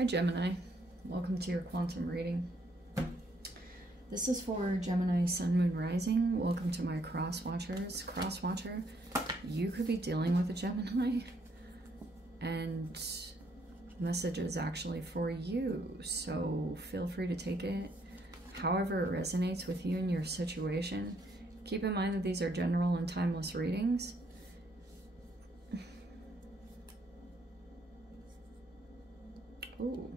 Hi Gemini, welcome to your quantum reading. This is for Gemini Sun, Moon, Rising. Welcome to my cross watchers. Cross watcher, you could be dealing with a Gemini, and the message is actually for you, so feel free to take it however it resonates with you and your situation. Keep in mind that these are general and timeless readings. Ooh.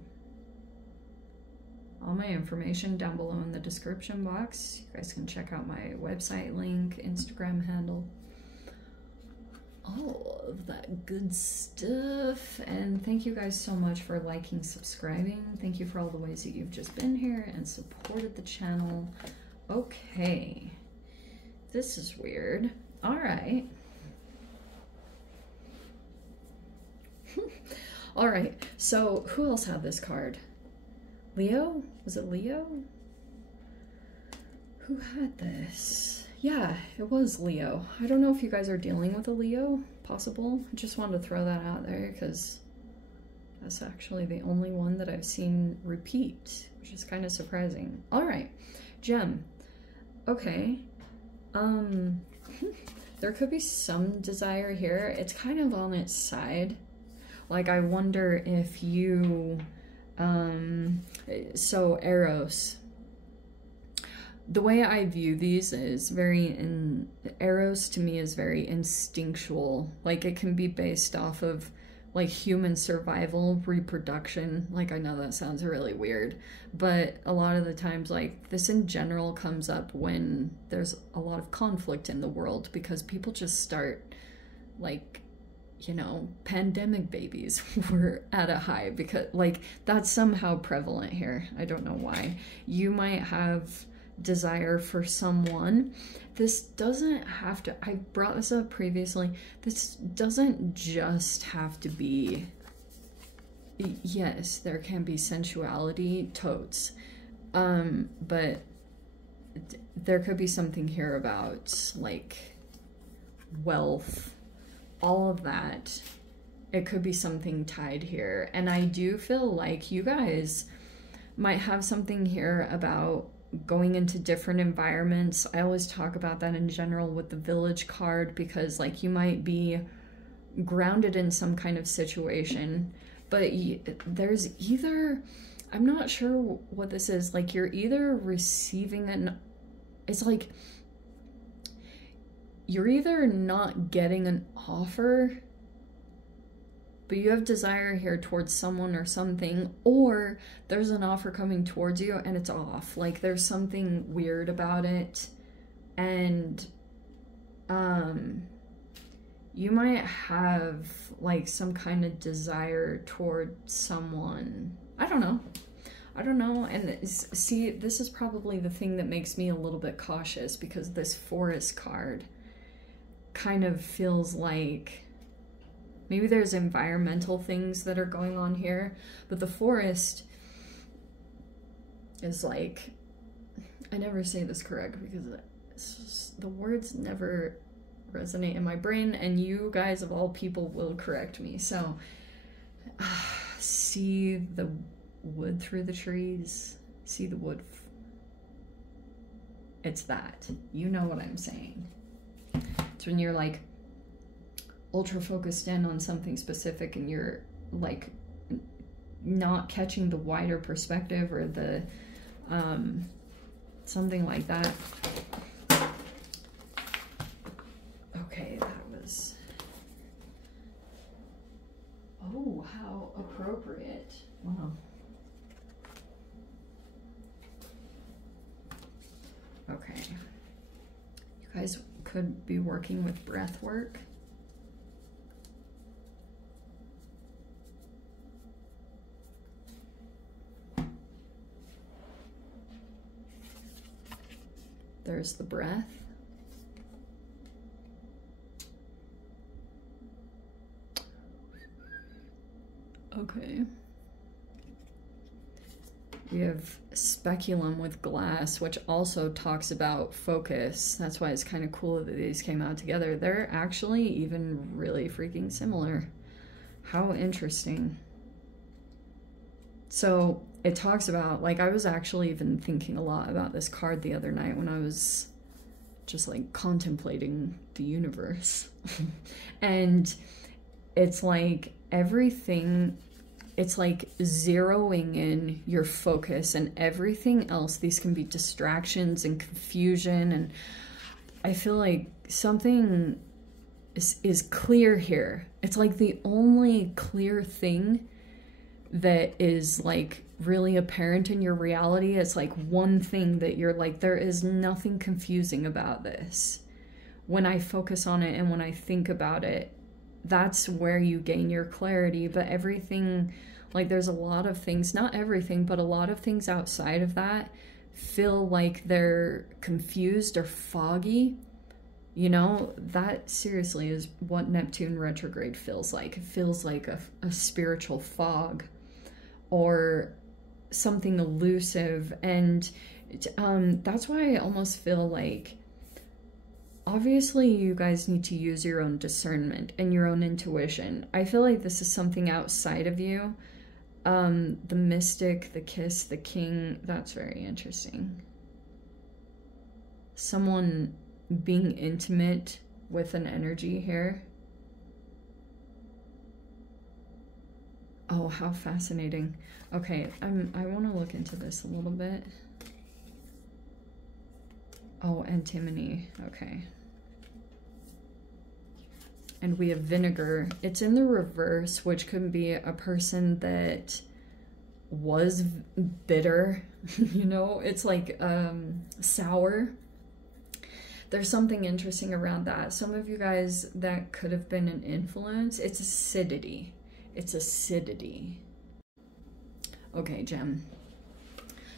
All my information down below in the description box. You guys can check out my website link, Instagram handle, all of that good stuff. And thank you guys so much for liking, subscribing. Thank you for all the ways that you've just been here and supported the channel. Okay, this is weird. All right. All right, so who else had this card? Leo? Was it Leo? Who had this? Yeah, it was Leo. I don't know if you guys are dealing with a Leo. Possible. I just wanted to throw that out there because that's actually the only one that I've seen repeat, which is kind of surprising. All right, Gem. Okay. There could be some desire here. It's kind of on its side. Like, I wonder if you, so Eros, the way I view these is Eros to me is very instinctual. Like, it can be based off of, like, human survival, reproduction. Like, I know that sounds really weird, but a lot of the times, like, this in general comes up when there's a lot of conflict in the world because people just start, like, you know, pandemic babies were at a high because, like, that's somehow prevalent here. I don't know why. You might have desire for someone. This doesn't have to, I brought this up previously, this doesn't just have to be, yes, there can be sensuality, totes, but there could be something here about, like, wealth, all of that. It could be something tied here. And I do feel like you guys might have something here about going into different environments. I always talk about that in general with the Village card because, like, you might be grounded in some kind of situation, but there's either, I'm not sure what this is, like, you're either receiving it's like you're either not getting an offer, but you have desire here towards someone or something, or there's an offer coming towards you and it's off. Like, there's something weird about it, and you might have, like, some kind of desire toward someone. I don't know. And see, this is probably the thing that makes me a little bit cautious, because this Forest card kind of feels like maybe there's environmental things that are going on here, but the Forest is like, I never say this correct because it's just, the words never resonate in my brain, and you guys of all people will correct me. So see the wood through the trees, see the wood, it's that, you know what I'm saying. It's when you're, like, ultra focused in on something specific and you're, like, not catching the wider perspective, or the something like that. Okay, that was, oh, how appropriate. Wow. Okay, you guys could be working with breath work. There's the breath. Okay. We have speculum with glass, which also talks about focus. That's why it's kind of cool that these came out together. They're actually even really freaking similar. How interesting. So it talks about, like, I was actually even thinking a lot about this card the other night when I was just like contemplating the universe. And it's like everything, it's like zeroing in your focus, and everything else, these can be distractions and confusion. And I feel like something is clear here. It's like the only clear thing that is like really apparent in your reality. It's like one thing that you're like, there is nothing confusing about this. When I focus on it and when I think about it, that's where you gain your clarity. But everything, like, there's a lot of things, not everything, but a lot of things outside of that feel like they're confused or foggy. You know, that seriously is what Neptune retrograde feels like. It feels like a spiritual fog, or something elusive. And that's why I almost feel like, obviously you guys need to use your own discernment and your own intuition. I feel like this is something outside of you. The mystic, the kiss, the king, that's very interesting. Someone being intimate with an energy here. Oh, how fascinating. Okay, I want to look into this a little bit. Oh, antimony. Okay. And we have vinegar. It's in the reverse, which could be a person that was bitter. You know, it's like sour. There's something interesting around that. Some of you guys, that could have been an influence. It's acidity. It's acidity. Okay, Gem.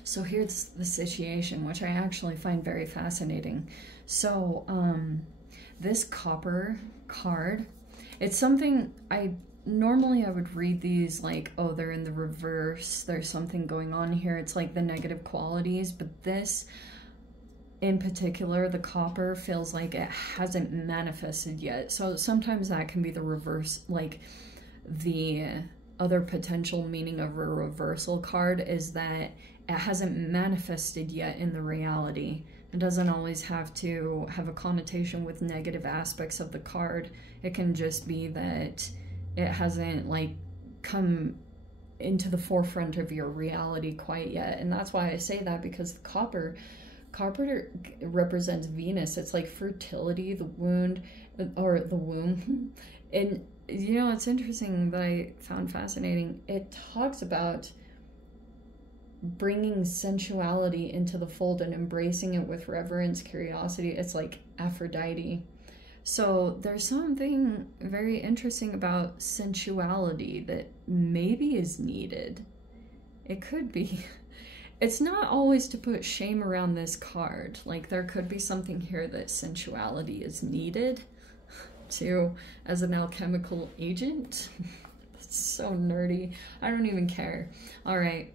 So here's the situation, which I actually find very fascinating. So this copper card, it's something normally I would read these like, oh, they're in the reverse, there's something going on here. It's like the negative qualities, but this in particular, the copper, feels like it hasn't manifested yet. So sometimes that can be the reverse, like the other potential meaning of a reversal card is that it hasn't manifested yet in the reality. It doesn't always have to have a connotation with negative aspects of the card. It can just be that it hasn't like come into the forefront of your reality quite yet. And that's why I say that, because the copper represents Venus. It's like fertility, the wound, or the womb. And you know, it's interesting that I found fascinating. It talks about bringing sensuality into the fold and embracing it with reverence, curiosity. It's like Aphrodite. So there's something very interesting about sensuality that maybe is needed. It could be. It's not always to put shame around this card. Like, there could be something here that sensuality is needed to, as an alchemical agent. That's so nerdy. I don't even care. All right.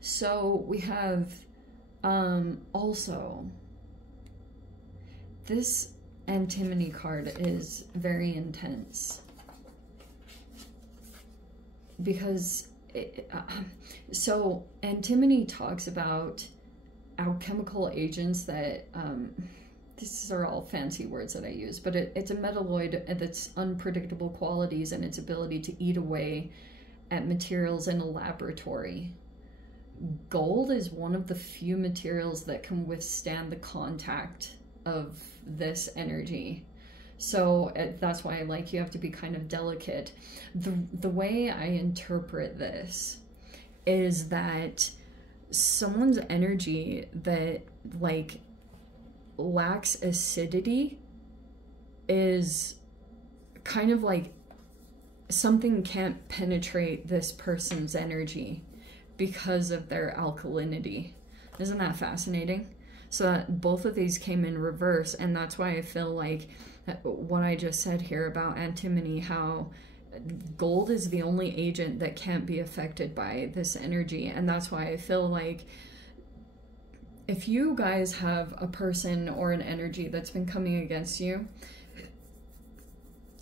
So we have also this antimony card is very intense because so antimony talks about alchemical agents that these are all fancy words that I use, but it's a metalloid that's unpredictable qualities and its ability to eat away at materials in a laboratory. Gold is one of the few materials that can withstand the contact of this energy. So that's why you have to be kind of delicate. The way I interpret this is that someone's energy that like lacks acidity is kind of like something can't penetrate this person's energy because of their alkalinity. Isn't that fascinating? So that both of these came in reverse, and that's why I feel like what I just said here about antimony, how gold is the only agent that can't be affected by this energy. And that's why I feel like if you guys have a person or an energy that's been coming against you,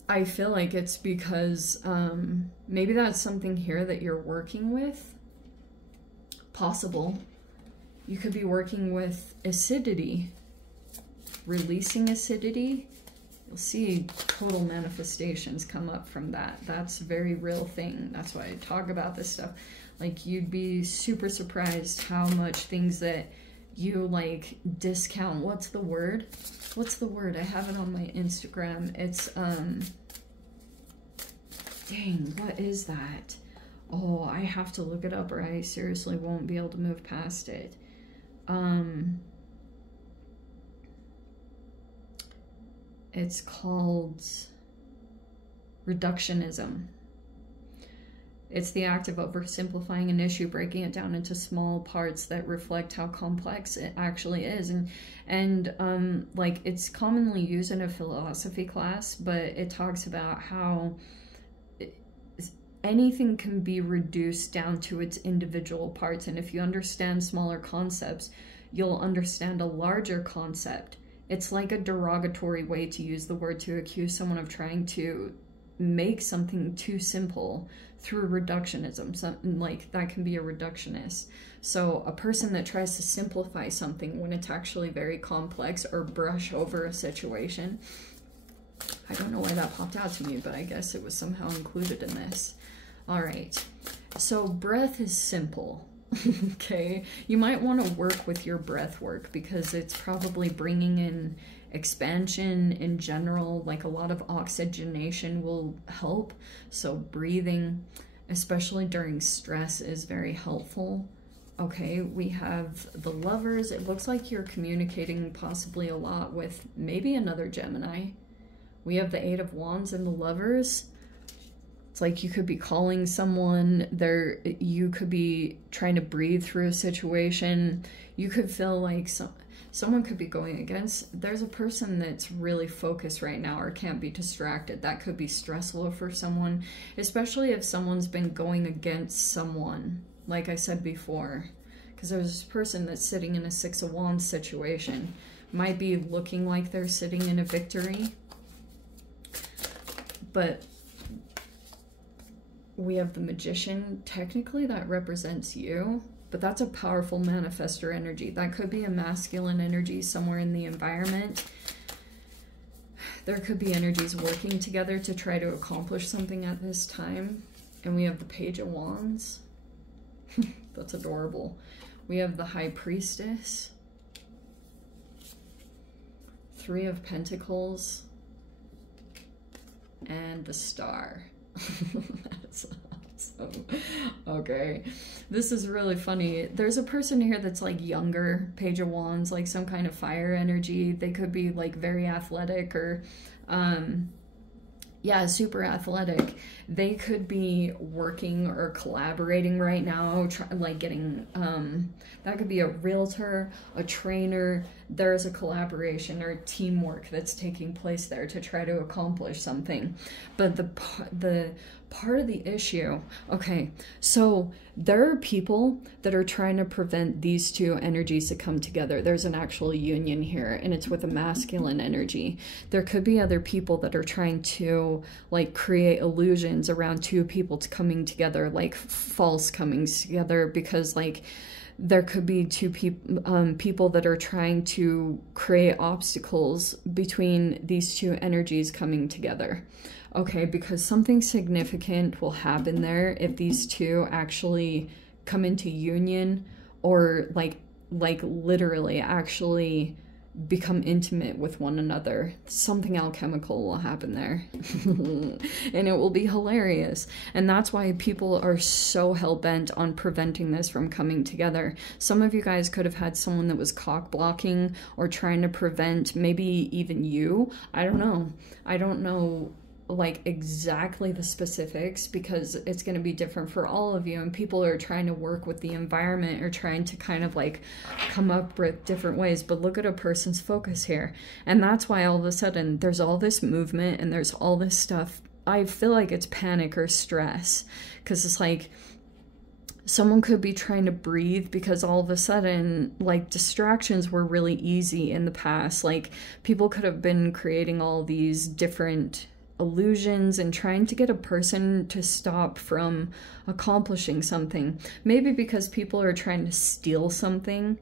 I feel like it's because maybe that's something here that you're working with. Possible. You could be working with acidity, releasing acidity. You'll see total manifestations come up from that. That's a very real thing. That's why I talk about this stuff. Like, you'd be super surprised how much things that you like discount. What's the word? What's the word? I have it on my Instagram. It's dang, what is that? Oh, I have to look it up or I seriously won't be able to move past it. It's called reductionism. It's the act of oversimplifying an issue, breaking it down into small parts that reflect how complex it actually is. And like, it's commonly used in a philosophy class, but it talks about how anything can be reduced down to its individual parts. And if you understand smaller concepts, you'll understand a larger concept. It's like a derogatory way to use the word to accuse someone of trying to make something too simple through reductionism. Something like that can be a reductionist. So a person that tries to simplify something when it's actually very complex, or brush over a situation. I don't know why that popped out to me, but I guess it was somehow included in this. All right, so breath is simple. Okay, you might want to work with your breath work because it's probably bringing in expansion in general. Like, a lot of oxygenation will help. So breathing, especially during stress, is very helpful. Okay, we have the Lovers. It looks like you're communicating possibly a lot with maybe another Gemini. We have the Eight of Wands and the Lovers. It's like you could be calling someone there. You could be trying to breathe through a situation. You could feel like someone could be going against. There's a person that's really focused right now or can't be distracted. That could be stressful for someone, especially if someone's been going against someone, like I said before. Because there's this person that's sitting in a Six of Wands situation. Might be looking like they're sitting in a victory. But we have the Magician. Technically that represents you, but that's a powerful manifestor energy. That could be a masculine energy somewhere in the environment. There could be energies working together to try to accomplish something at this time. And we have the Page of Wands. That's adorable. We have the High Priestess. Three of Pentacles. And the Star. That's awesome. Okay, this is really funny. There's a person here that's like younger, Page of Wands, like some kind of fire energy. They could be like very athletic or yeah, super athletic. They could be working or collaborating right now, like getting, that could be a realtor, a trainer. There's a collaboration or teamwork that's taking place there to try to accomplish something. But the part of the issue, okay, so there are people that are trying to prevent these two energies to come together. There's an actual union here, and it's with a masculine energy. There could be other people that are trying to like create illusions around two people coming together, like false comings together, because like there could be two people that are trying to create obstacles between these two energies coming together. Okay, because something significant will happen there if these two actually come into union, or like literally actually become intimate with one another. Something alchemical will happen there. And it will be hilarious. And that's why people are so hell-bent on preventing this from coming together. Some of you guys could have had someone that was cock blocking or trying to prevent, maybe even you. I don't know. I don't know like exactly the specifics, because it's going to be different for all of you, and people are trying to work with the environment or trying to kind of like come up with different ways. But look at a person's focus here, and that's why all of a sudden there's all this movement and there's all this stuff. I feel like it's panic or stress, because it's like someone could be trying to breathe because all of a sudden, like, distractions were really easy in the past. Like, people could have been creating all these different illusions and trying to get a person to stop from accomplishing something. Maybe because people are trying to steal something,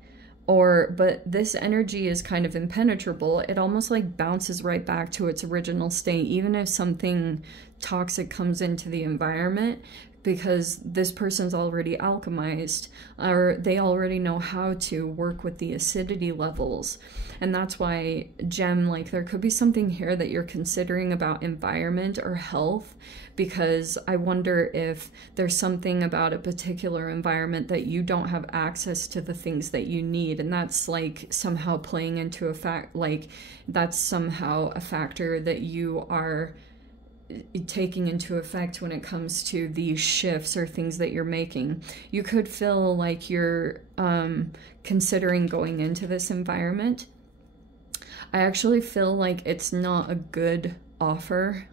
but this energy is kind of impenetrable. It almost like bounces right back to its original state, even if something toxic comes into the environment, because this person's already alchemized, or they already know how to work with the acidity levels. And that's why, Gem, like, there could be something here that you're considering about environment or health, because I wonder if there's something about a particular environment that you don't have access to the things that you need, and that's like somehow playing into a fact, like that's somehow a factor that you are taking into effect when it comes to these shifts or things that you're making. You could feel like you're considering going into this environment. I actually feel like it's not a good offer,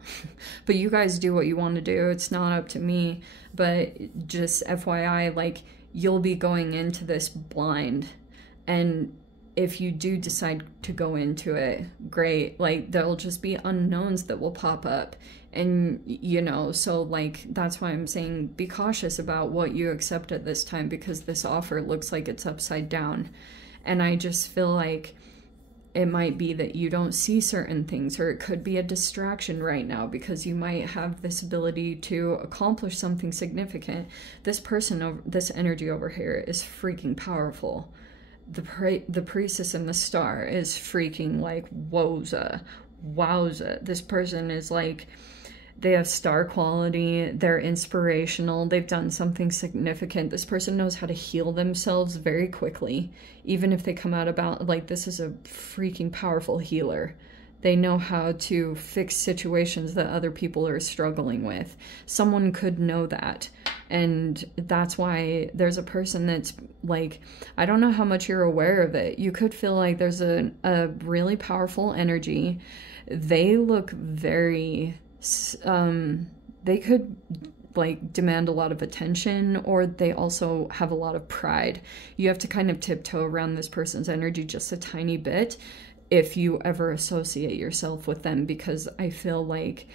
but you guys do what you want to do. It's not up to me, but just FYI, like, you'll be going into this blind, and if you do decide to go into it, great. Like, there'll just be unknowns that will pop up, and you know, so like, that's why I'm saying be cautious about what you accept at this time, because this offer looks like it's upside down. And I just feel like it might be that you don't see certain things, or it could be a distraction right now because you might have this ability to accomplish something significant. This person, this energy over here is freaking powerful. The priestess and the star is freaking like wowza. This person is like, they have star quality, they're inspirational, they've done something significant. This person knows how to heal themselves very quickly, even if they come out about, like, this is a freaking powerful healer. They know how to fix situations that other people are struggling with. Someone could know that. And that's why there's a person that's like, I don't know how much you're aware of it. You could feel like there's a really powerful energy. They look very, they could like demand a lot of attention, or they also have a lot of pride. You have to kind of tiptoe around this person's energy just a tiny bit if you ever associate yourself with them, because I feel like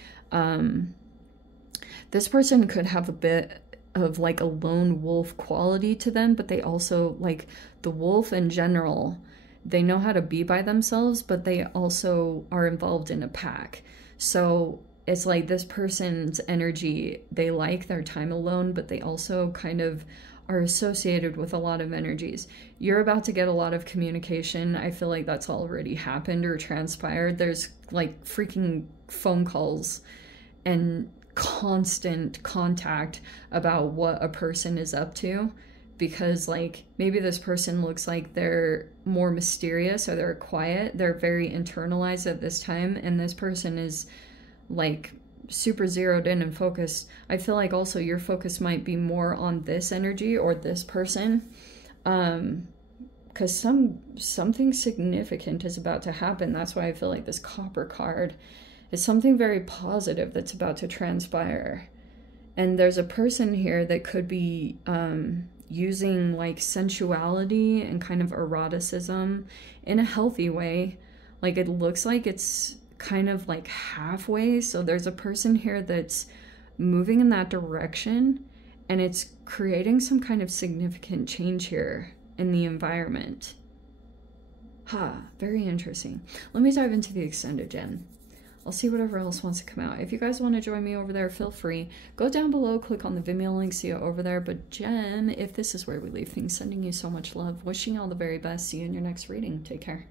this person could have a bit of like a lone wolf quality to them, but they also, like the wolf in general, they know how to be by themselves, but they also are involved in a pack. So it's like this person's energy, they like their time alone, but they also kind of are associated with a lot of energies. You're about to get a lot of communication. I feel like that's already happened or transpired. There's like freaking phone calls and constant contact about what a person is up to, because like maybe this person looks like they're more mysterious or they're quiet, they're very internalized at this time, and this person is like super zeroed in and focused. I feel like also your focus might be more on this energy or this person, because something significant is about to happen. That's why I feel like this Copper card is something very positive that's about to transpire. And there's a person here that could be using like sensuality and kind of eroticism in a healthy way. Like, it looks like it's kind of like halfway. So there's a person here that's moving in that direction, and it's creating some kind of significant change here in the environment. Very interesting. Let me dive into the extended gem. I'll see whatever else wants to come out. If you guys want to join me over there, feel free. Go down below, click on the Vimeo link, see it over there. But Gem, if this is where we leave things, sending you so much love, wishing you all the very best. See you in your next reading. Take care.